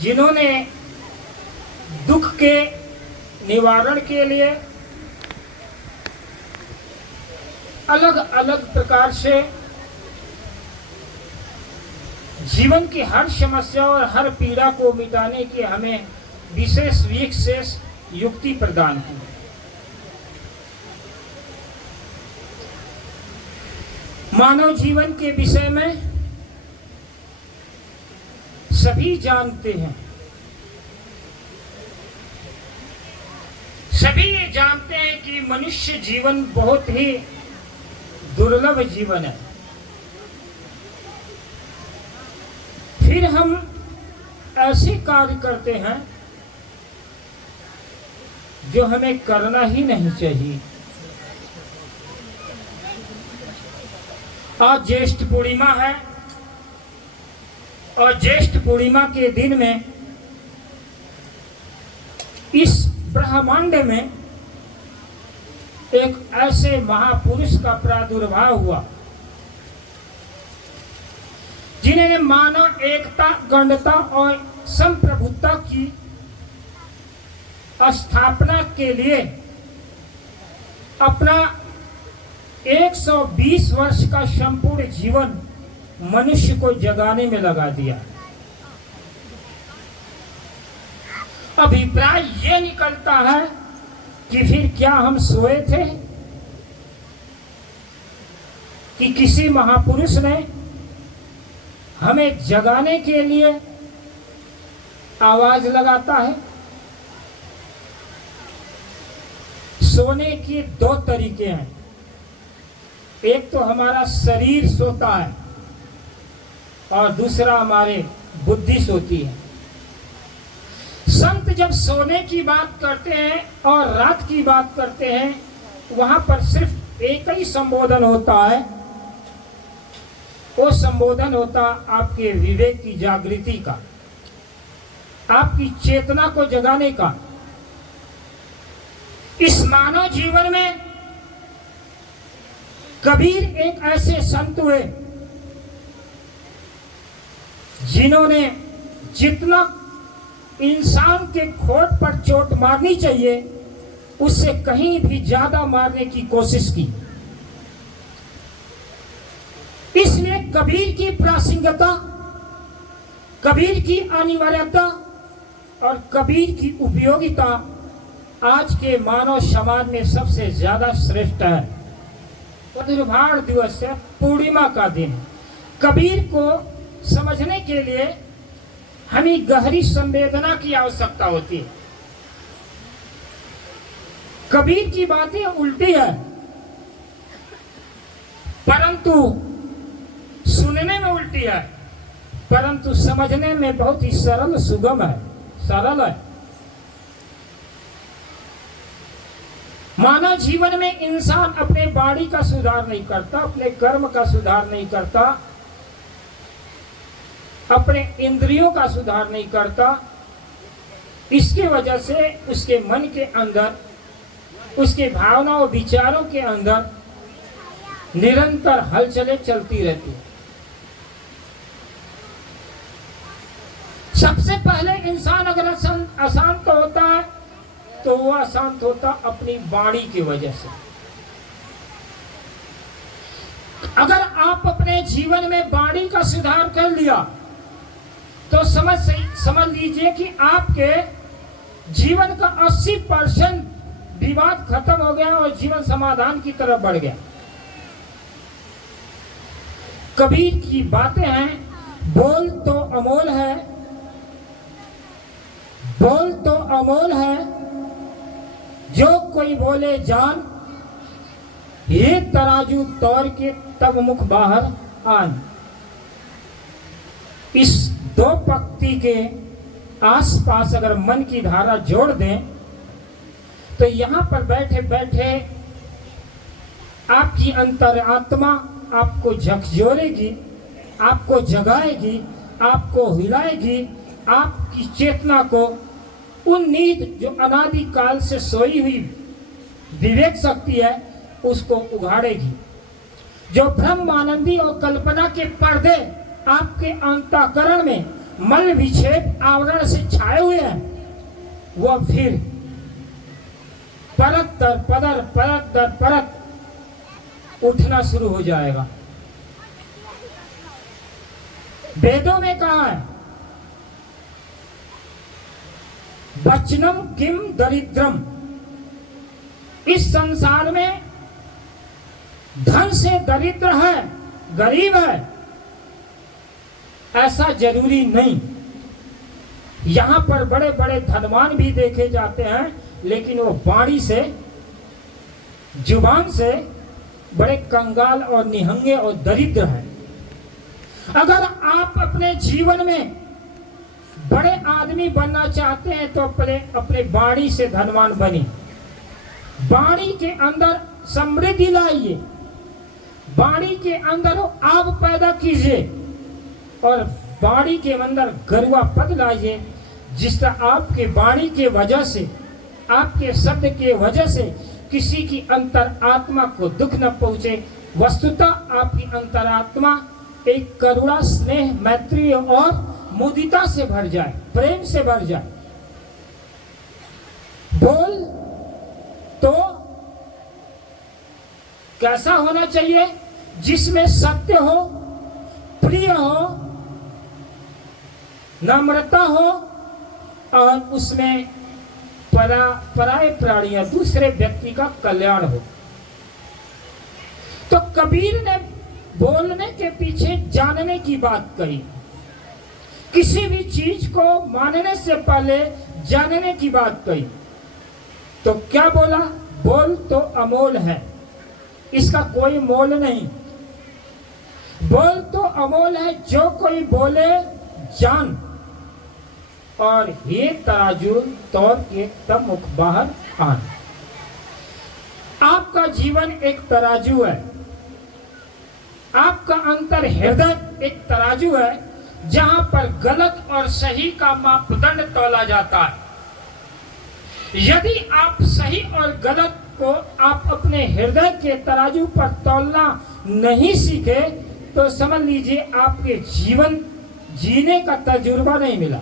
जिन्होंने दुख के निवारण के लिए अलग अलग प्रकार से जीवन की हर समस्या और हर पीड़ा को मिटाने की हमें विशेष युक्ति प्रदान की। मानव जीवन के विषय में सभी जानते हैं, सभी ये जानते हैं कि मनुष्य जीवन बहुत ही दुर्लभ जीवन है। फिर हम ऐसे कार्य करते हैं जो हमें करना ही नहीं चाहिए। आज ज्येष्ठ पूर्णिमा है और ज्येष्ठ पूर्णिमा के दिन में इस ब्रह्मांड में एक ऐसे महापुरुष का प्रादुर्भाव हुआ जिन्होंने मानव एकता, गणता और संप्रभुता की स्थापना के लिए अपना 120 वर्ष का संपूर्ण जीवन मनुष्य को जगाने में लगा दिया। अभिप्राय ये निकलता है कि फिर क्या हम सोए थे कि किसी महापुरुष ने हमें जगाने के लिए आवाज लगाता है। सोने के दो तरीके हैं, एक तो हमारा शरीर सोता है और दूसरा हमारे बुद्धि सोती है। संत जब सोने की बात करते हैं और रात की बात करते हैं, वहां पर सिर्फ एक ही संबोधन होता है, वो संबोधन होता आपके विवेक की जागृति का, आपकी चेतना को जगाने का। इस मानव जीवन में कबीर एक ऐसे संत हुए जिन्होंने जितना इंसान के खोट पर चोट मारनी चाहिए उससे कहीं भी ज्यादा मारने की कोशिश की। इसलिए कबीर की प्रासंगिकता, कबीर की अनिवार्यता और कबीर की उपयोगिता आज के मानव समाज में सबसे ज्यादा श्रेष्ठ है। प्रादुर्भाव दिवस है, पूर्णिमा का दिन। कबीर को समझने के लिए हमें गहरी संवेदना की आवश्यकता होती है। कबीर की बातें उल्टी है, परंतु सुनने में उल्टी है, परंतु समझने में बहुत ही सरल, सुगम है, सरल है। मानव जीवन में इंसान अपने वाणी का सुधार नहीं करता, अपने कर्म का सुधार नहीं करता, अपने इंद्रियों का सुधार नहीं करता। इसके वजह से उसके मन के अंदर, उसके भावनाओं विचारों के अंदर निरंतर हलचलें चलती रहती है। सबसे पहले इंसान अगर अशांत होता है तो वो अशांत होता अपनी वाणी की वजह से। अगर आप अपने जीवन में वाणी का सुधार कर लिया तो समझ लीजिए कि आपके जीवन का 80% विवाद खत्म हो गया और जीवन समाधान की तरफ बढ़ गया। कबीर की बातें हैं, बोल तो अमोल है, बोल तो अमोल है, जो कोई बोले जान, ये तराजू तौर के तब मुख बाहर आन। इस दो पंक्ति के आसपास अगर मन की धारा जोड़ दें तो यहां पर बैठे बैठे आपकी अंतरात्मा आपको झकझोरेगी, आपको जगाएगी, आपको हिलाएगी, आपकी चेतना को उन नींद जो अनादि काल से सोई हुई विवेक शक्ति है उसको उघाड़ेगी। जो ब्रह्मानंदी और कल्पना के पर्दे आपके अंतःकरण में मल विक्षेप आवरण से छाए हुए हैं, वह फिर परत दर परत उठना शुरू हो जाएगा। वेदों में कहा है, वचनम किम दरिद्रम, इस संसार में धन से दरिद्र है, गरीब है, ऐसा जरूरी नहीं। यहां पर बड़े बड़े धनवान भी देखे जाते हैं, लेकिन वो वाणी से, जुबान से बड़े कंगाल और निहंगे और दरिद्र हैं। अगर आप अपने जीवन में बड़े आदमी बनना चाहते हैं तो अपने वाणी से धनवान बनिए। वाणी के अंदर समृद्धि लाइए, वाणी के अंदर आग पैदा कीजिए और वाणी के अंदर गरुआ पद लाइए, जिससे आपके वाणी के वजह से, आपके शब्द के वजह से किसी की अंतर आत्मा को दुख न पहुंचे। वस्तुतः आपकी अंतरात्मा एक करुणा, स्नेह, मैत्री और मुदिता से भर जाए, प्रेम से भर जाए। बोल तो कैसा होना चाहिए? जिसमें सत्य हो, प्रिय हो, नम्रता हो और उसमें पराये प्राणियां, दूसरे व्यक्ति का कल्याण हो। तो कबीर ने बोलने के पीछे जानने की बात कही। किसी भी चीज को मानने से पहले जानने की बात कही। तो क्या बोला? बोल तो अमोल है, इसका कोई मोल नहीं। बोल तो अमोल है, जो कोई बोले जान, और ये तराजू तौर के तब मुख बाहर आन। आपका जीवन एक तराजू है, आपका अंतर हृदय एक तराजू है, जहां पर गलत और सही का मापदंड तोला जाता है। यदि आप सही और गलत को आप अपने हृदय के तराजू पर तोलना नहीं सीखे तो समझ लीजिए आपके जीवन जीने का तजुर्बा नहीं मिला।